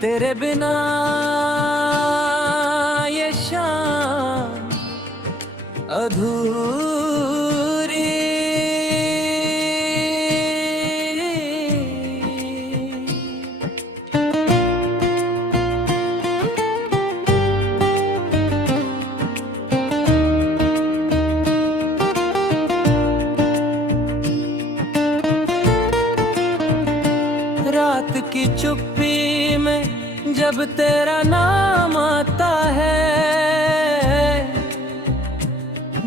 तेरे बिना ये शाम अधूरी। रात की चुप्पी में जब तेरा नाम आता है,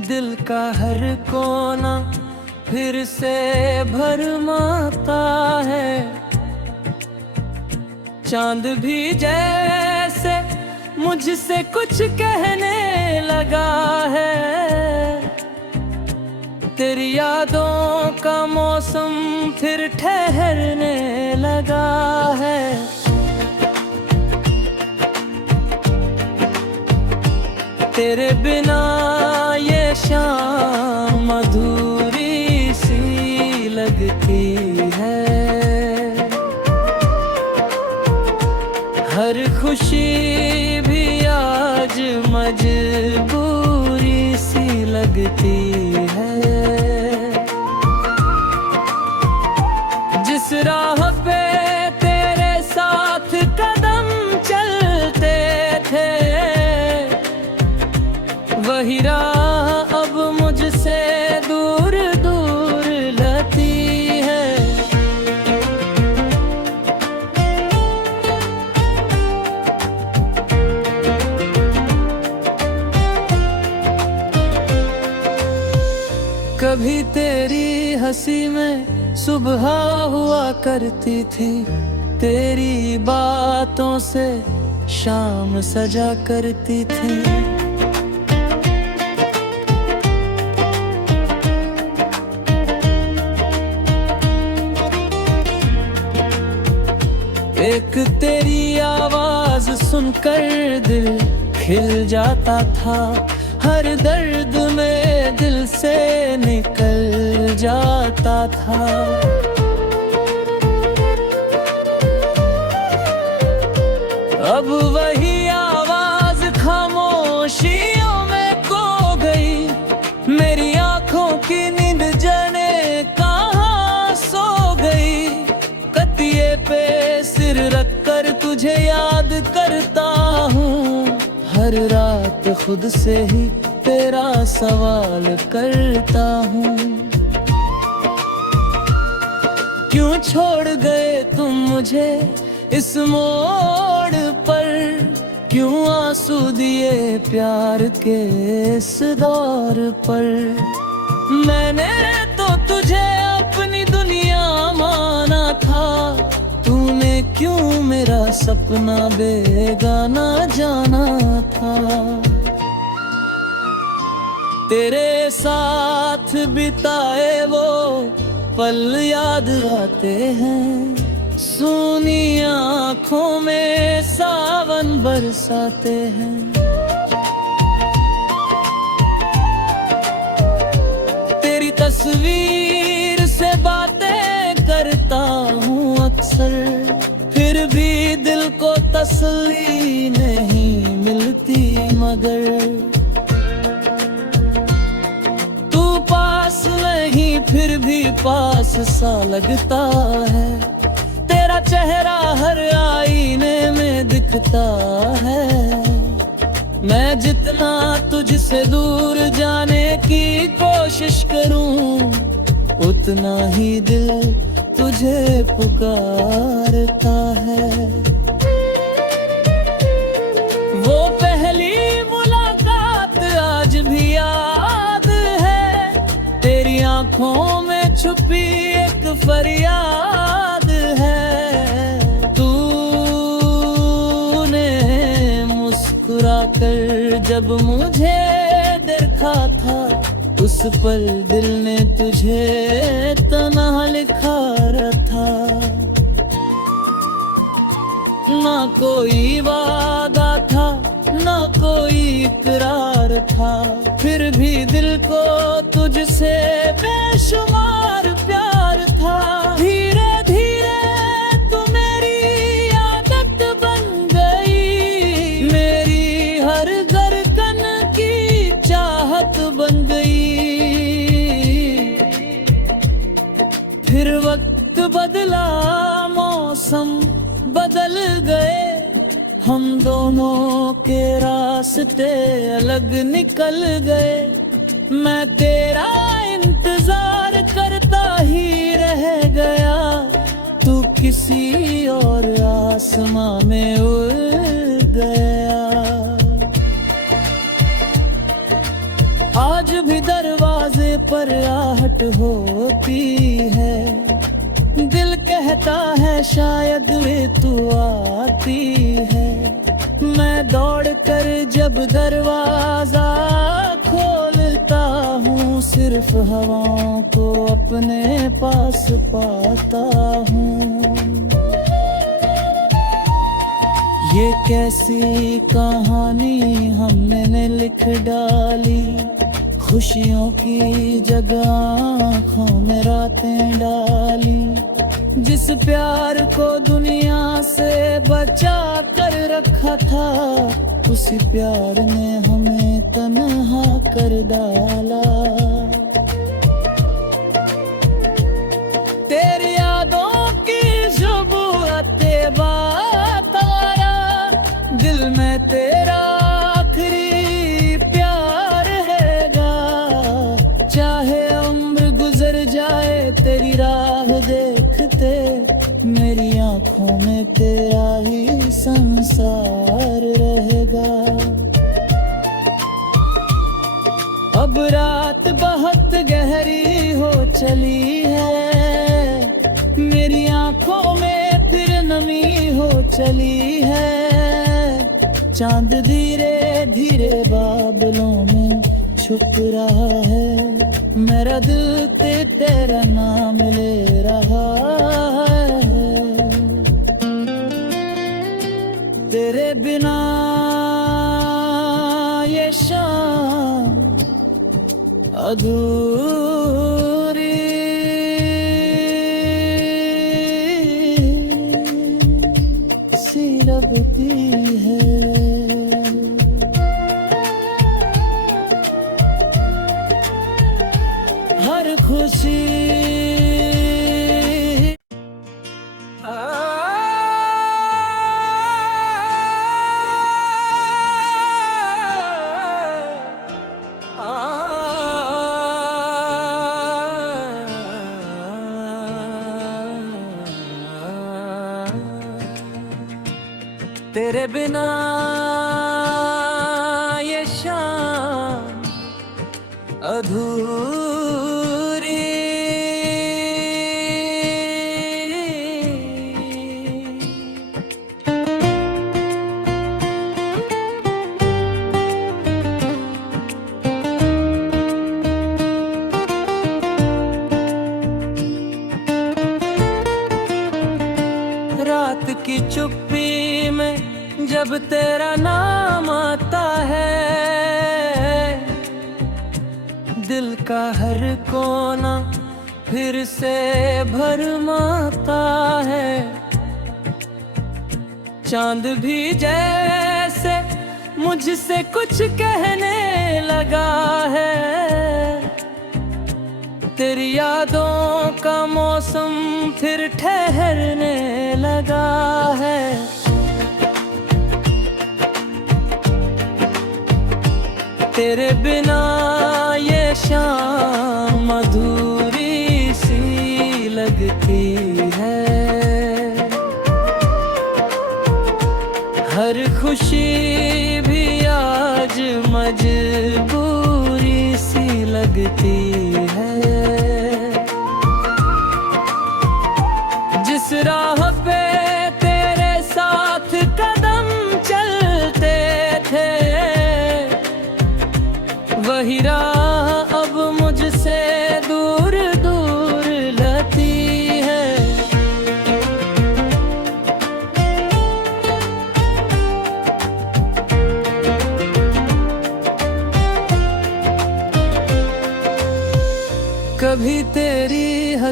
दिल का हर कोना फिर से भरमाता है। चांद भी जैसे मुझसे कुछ कहने लगा है। तेरी यादों का मौसम फिर ठहरने लगा है। तेरे बिना ये शाम अधूरी सी लगती है। हर खुशी भी आज मजबूरी सी लगती है। जिस राह पे तेरे साथ कदम चलते थे, वही राह अब मुझसे दूर दूर लगती है। कभी तेरी हंसी में सुबह हुआ करती थी, तेरी बातों से शाम सजा करती थी। एक तेरी आवाज सुनकर दिल खिल जाता था। हर दर्द में दिल से निकल जाता था। अब वही आवाज खामोशियों में खो गई। मेरी आंखों की नींद जाने कहाँ सो गई। कतिये पे सिर रख कर तुझे याद करता हूँ। हर रात खुद से ही तेरा सवाल करता हूँ। क्यों छोड़ गए तुम मुझे इस मोड़ पर? क्यों आंसू दिए प्यार के इस दौर पर? मैंने तो तुझे अपनी दुनिया माना था। तूने क्यों मेरा सपना बेगाना जाना था? तेरे साथ बिताए वो पल याद आते हैं। सूनी आँखों में सावन बरसाते हैं। तेरी तस्वीर से बातें करता हूँ अक्सर, फिर भी दिल को तसल्ली नहीं मिलती। मगर तू पास नहीं फिर भी पास सा लगता है। तेरा चेहरा हर आईने में दिखता है। मैं जितना तुझसे दूर जाने की कोशिश करूं, उतना ही दिल तुझे पुकारता है। वो पहली मुलाकात आज भी याद है। तेरी आंखों में छुपी एक फरियाद है। तूने मुस्कुरा कर जब मुझे देखा था, उस पल दिल ने तुझे तन्हा लिखा था। कोई वादा था ना कोई इकरार था, फिर भी दिल को तुझसे बेशुमार प्यार था। धीरे धीरे तू मेरी आदत बन गई, मेरी हर धड़कन की चाहत बन गई। फिर वक्त बदला, मौसम बदल गए, हम दोनों के रास्ते अलग निकल गए। मैं तेरा इंतजार करता ही रह गया, तू किसी और आसमां में उड़ गया। आज भी दरवाजे पर आहट होती है, दिल कहता है शायद वे तू आती है। मैं दौड़ कर जब दरवाजा खोलता हूँ, सिर्फ हवाओं को अपने पास पाता हूँ। ये कैसी कहानी हमने लिख डाली, खुशियों की जगह आँखों में रातें डाली। जिस प्यार को दुनिया से बचा कर रखा था, उसी प्यार ने हमें तन्हा कर डाला। तेरी यादों की ज़रूरतें बातारा, दिल में तेरा आखिरी प्यार हैगा। चाहे उम्र गुजर जाए तेरी राह देखते, मेरी आंखों में तेरा ही संसार रहेगा। अब रात बहुत गहरी हो चली है, मेरी आंखों में फिर नमी हो चली है। चांद धीरे धीरे बादलों में छुप रहा है, मेरा दिल तेरा नाम ले रहा है। तेरे बिना ये शाम अधूरी सी लगती है। हर खुशी तेरे बिना ये शाम अधूरी रात की चुप्पी में जब तेरा नाम आता है, दिल का हर कोना फिर से भरमाता है। चांद भी जैसे मुझसे कुछ कहने लगा है, तेरी यादों का मौसम फिर ठहरने लगा है। तेरे बिना ये शाम अधूरी सी लगती है। हर खुशी भी आज मजबूरी सी लगती है। जिस राह पे तेरे साथ कदम चलते थे, वही राह अब मुझसे दूर दूर लगती है।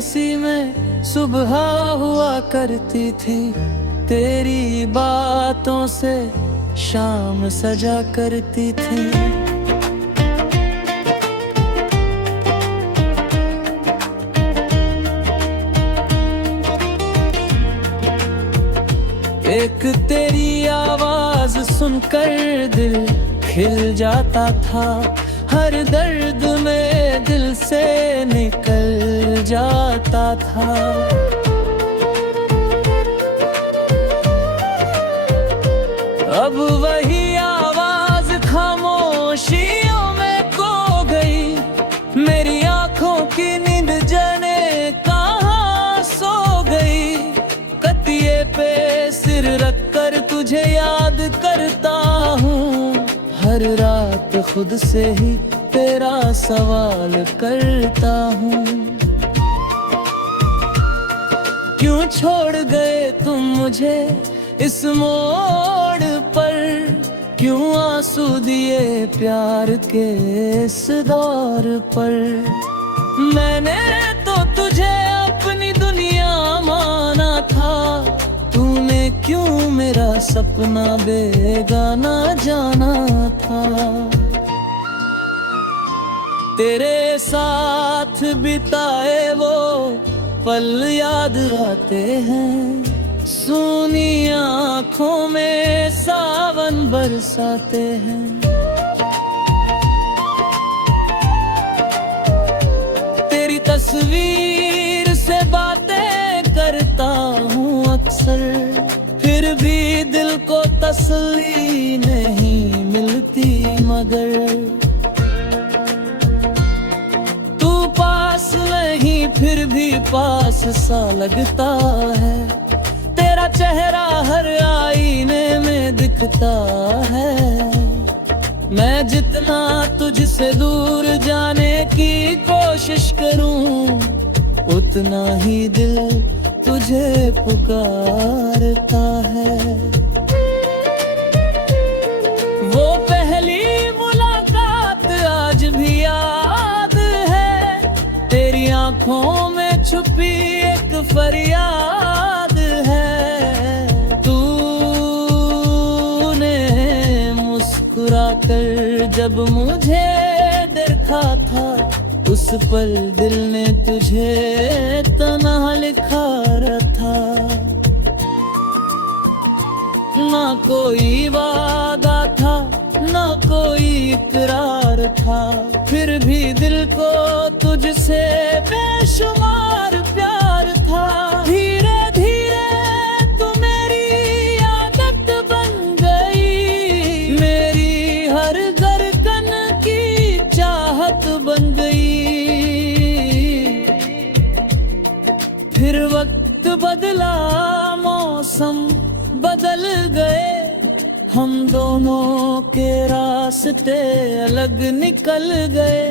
उसी में सुबह हुआ करती थी, तेरी बातों से शाम सजा करती थी। एक तेरी आवाज सुनकर दिल खिल जाता था, हर दर्द में दिल से निकल जाता था। अब वही आवाज खामोशियों में खो गई, मेरी आंखों की नींद जाने कहाँ सो गई। कतिये पे सिर रखकर तुझे याद करता हूँ, हर रात खुद से ही तेरा सवाल करता हूँ। क्यों छोड़ गए तुम मुझे इस मोड़ पर, क्यों आंसू दिए प्यार के इस दौर पर। मैंने तो तुझे अपनी दुनिया माना था, तूने क्यों मेरा सपना बेगाना जाना था। तेरे साथ बिताए वो पल याद आते हैं, सूनी आँखों में सावन बरसाते हैं। तेरी तस्वीर से बातें करता हूँ अक्सर, फिर भी दिल को तसल्ली नहीं मिलती। मगर तू पास नहीं फिर भी पास सा लगता है, तेरा चेहरा हर आईने में दिखता है। मैं जितना तुझसे दूर जाने की कोशिश करूं, उतना ही दिल तुझे पुकारता है। वो पहली मुलाकात आज भी याद है, तेरी आंखों में छुपी एक फरियाद है। तूने मुस्कुरा कर जब मुझे देखा था, उस पल दिल ने तुझे तन्हा लिखा था। ना कोई वादा था, ना कोई इकरार था, फिर भी दिल को तुझसे बेशुमार प्यार था। धीरे धीरे तू मेरी आदत बन गई, मेरी हर धड़कन की चाहत बन गई। फिर वक्त बदला, मौसम बदल गए, हम दोनों के रास्ते अलग निकल गए।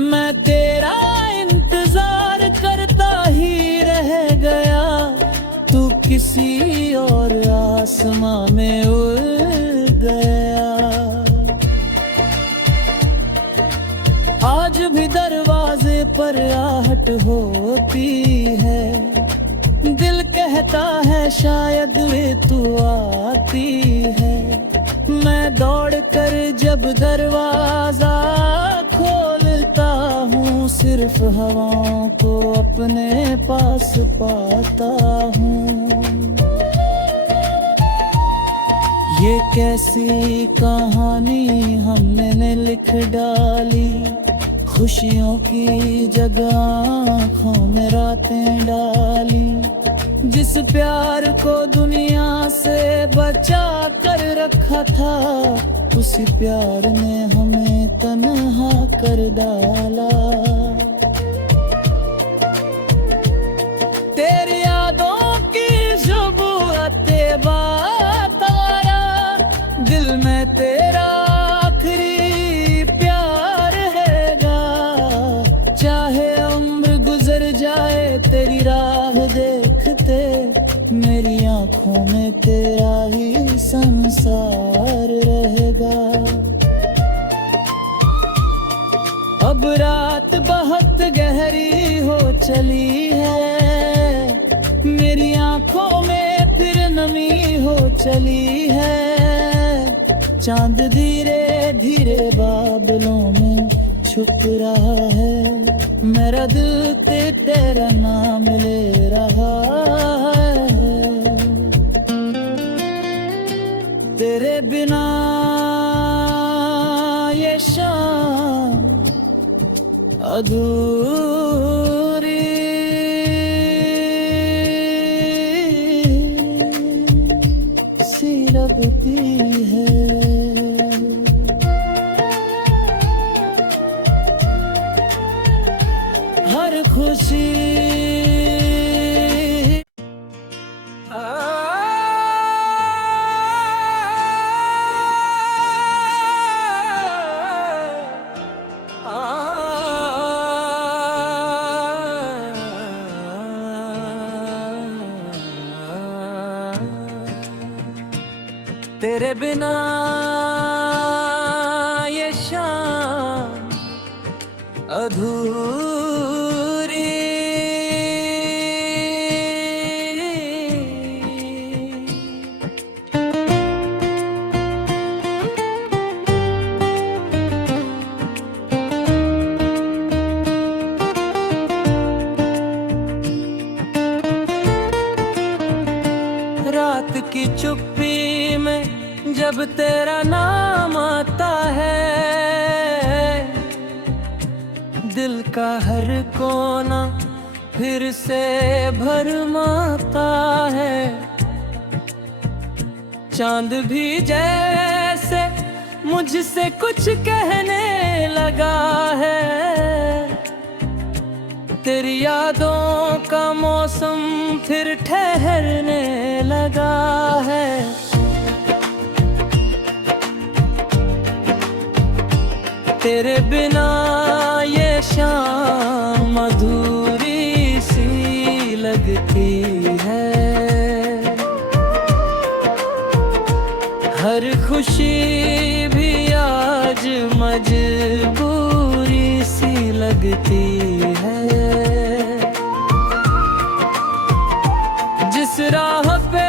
मैं तेरा इंतजार करता ही रह गया, तू किसी और आसमां में उड़ गया। आज भी दरवाजे पर आहट होती है, दिल कहता है शायद वे तू आती है। मैं दौड़ कर जब दरवाजा खोलता हूँ, सिर्फ हवाओं को अपने पास पाता हूँ। ये कैसी कहानी हमने लिख डाली, खुशियों की जगह आँखों में रातें डाली। जिस प्यार को दुनिया से बचा कर रखा था, उसी प्यार ने हमें तन्हा कर डाला। तेरी यादों की ज़रूरतें बातारा, दिल में तेरा आखिरी प्यार हैगा। चाहे उम्र गुजर जाए तेरी राह देखते, मेरी आंखों में तेरा ही संसार रहेगा। अब रात बहुत गहरी हो चली है, मेरी आंखों में फिर नमी हो चली है। चांद धीरे धीरे बादलों में छुप रहा है, मेरा दिल तेरा नाम ले रहा है। तेरे बिना ये शाम अधूरी सी लगती है। हर खुशी तेरे बिना ये शाम अधूरी रात की चुप्पी में जब तेरा नाम आता है, दिल का हर कोना फिर से भरमाता है। चांद भी जैसे मुझसे कुछ कहने लगा है, तेरी यादों का मौसम फिर ठहरने लगा है। तेरे बिना ये शाम अधूरी सी लगती है। हर खुशी भी आज मजबूरी सी लगती है। जिस राह पे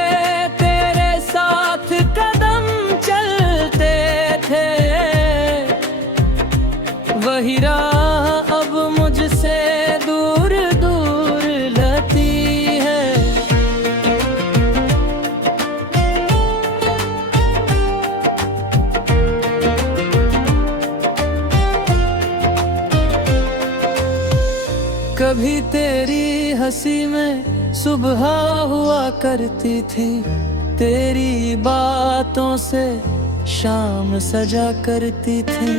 तेरे साथ कदम चलते थे, वही राह अब मुझसे दूर दूर लगती है। कभी तेरी हंसी में सुबह हुआ करती थी, तेरी बातों से शाम सजा करती थी।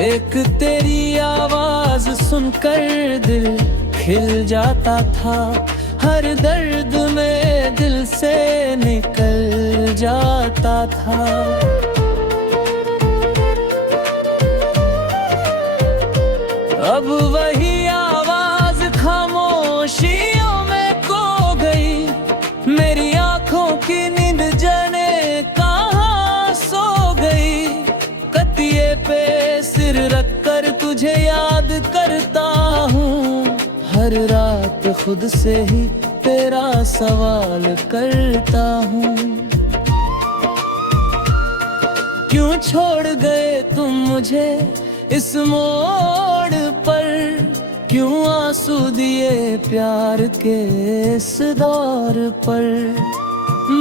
एक तेरी आवाज सुनकर दिल खिल जाता था, हर दर्द में दिल से निकल जाता था। अब वही आवाज खामोशियों में खो गई, मेरी आंखों की नींद जाने कहाँ सो गई। कतिये पे सिर रखकर तुझे याद करता हूँ, हर रात खुद से ही तेरा सवाल करता हूँ। क्यों छोड़ गए तुम मुझे इस मोड़ पर, क्यों आंसू दिए प्यार के इस दौर पर।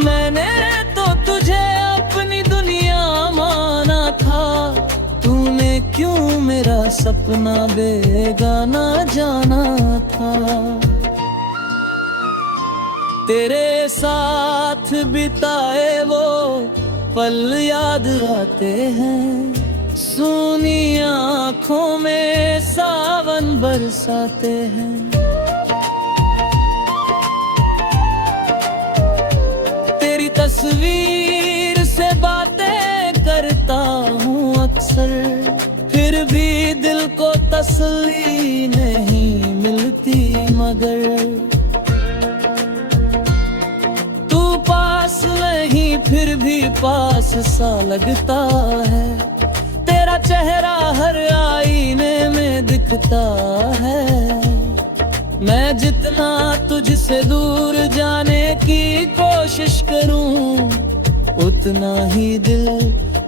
मैंने तो तुझे अपनी दुनिया माना था, तूने क्यों मेरा सपना बेगाना जाना था। तेरे साथ बिताए वो पल याद आते हैं, सूनी आँखों में सावन बरसाते हैं। तेरी तस्वीर से बातें करता हूँ अक्सर, फिर भी दिल को तसल्ली नहीं मिलती। मगर फिर भी पास सा लगता है। तेरा चेहरा हर आईने में दिखता है। मैं जितना तुझसे दूर जाने की कोशिश करूं, उतना ही दिल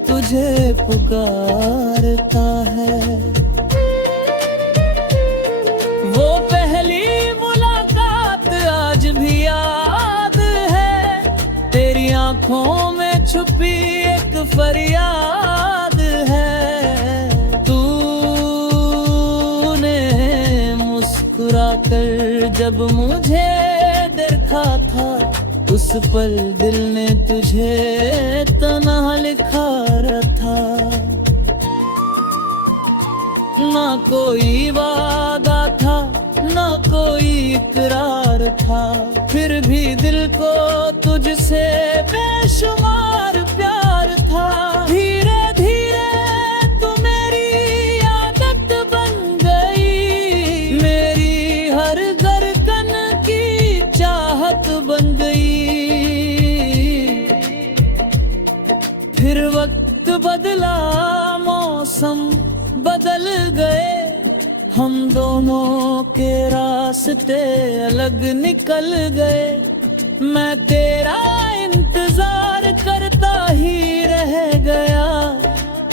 तुझे पुकारता है। वो पहली मुलाकात आज भी याद है। तेरी आंखों में छुपी एक फरियाद है। तूने मुस्कुरा कर जब मुझे देखा था, उस पल दिल ने तुझे तन्हा लिखा था। ना कोई वादा था, ना कोई इकरार था, फिर भी दिल को तुझसे बेशुमार प्यार था। धीरे धीरे तू मेरी आदत बन गई, मेरी हर धड़कन की चाहत बन गई। फिर वक्त बदला, मौसम बदल गए, हम दोनों के रास्ते अलग निकल गए। मैं तेरा इंतजार करता ही रह गया,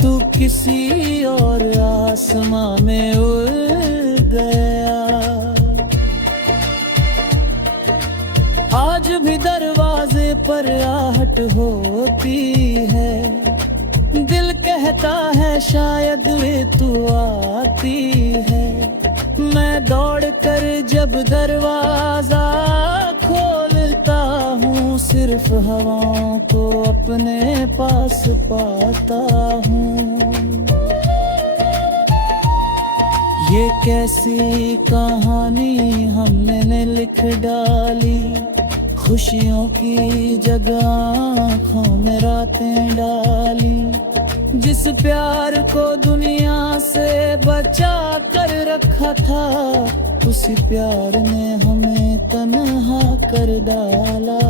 तू किसी और आसमां में उड़ गया। आज भी दरवाजे पर आहट होती है, दिल कहता है शायद वे तू आती है। मैं दौड़ कर जब दरवाजा खोलता हूँ, सिर्फ हवाओं को अपने पास पाता हूँ। ये कैसी कहानी हमने लिख डाली, खुशियों की जगह आँखों में रातें डाली। जिस प्यार को दुनिया से बचा कर रखा था, उसी प्यार ने हमें तन्हा कर डाला।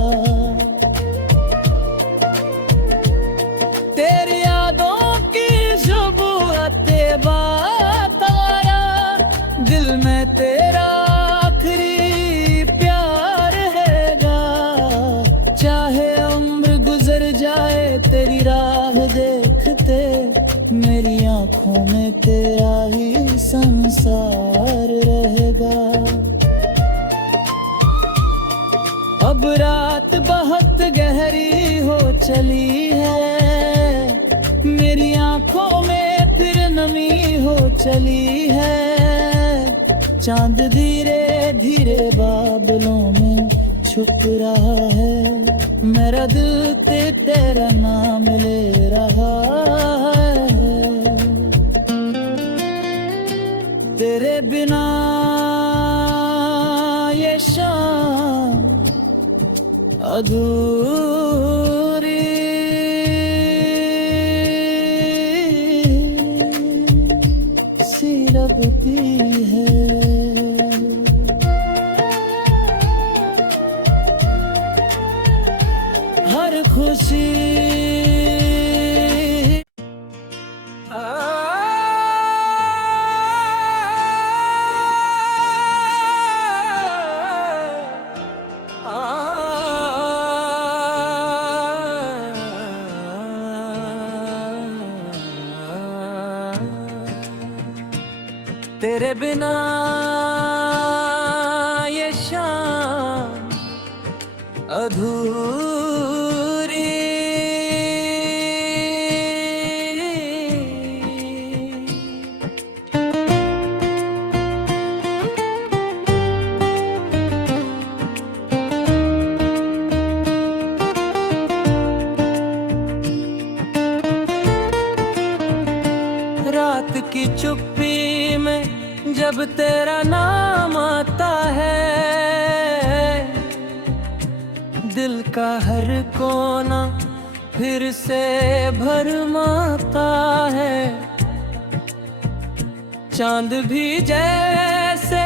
तेरी यादों की ज़रूरतें बातारा, दिल में तेरा आखिरी प्यार हैगा। चाहे उम्र गुजर जाए तेरी राह देखते, मेरी आंखों में तेरा ही संसार रहेगा। अब रात बहुत गहरी हो चली है, मेरी आंखों में फिर नमी हो चली है। चांद धीरे धीरे बादलों में छुप रहा है, मेरा दिल तेरा नाम ले रहा है। तेरे बिना ये शाम अधूरी सी लगती है। हर खुशी तेरे बिना ये शाम अधूरी रात की चुप्पी में जब तेरा नाम आता है, दिल का हर कोना फिर से भरमाता है। चांद भी जैसे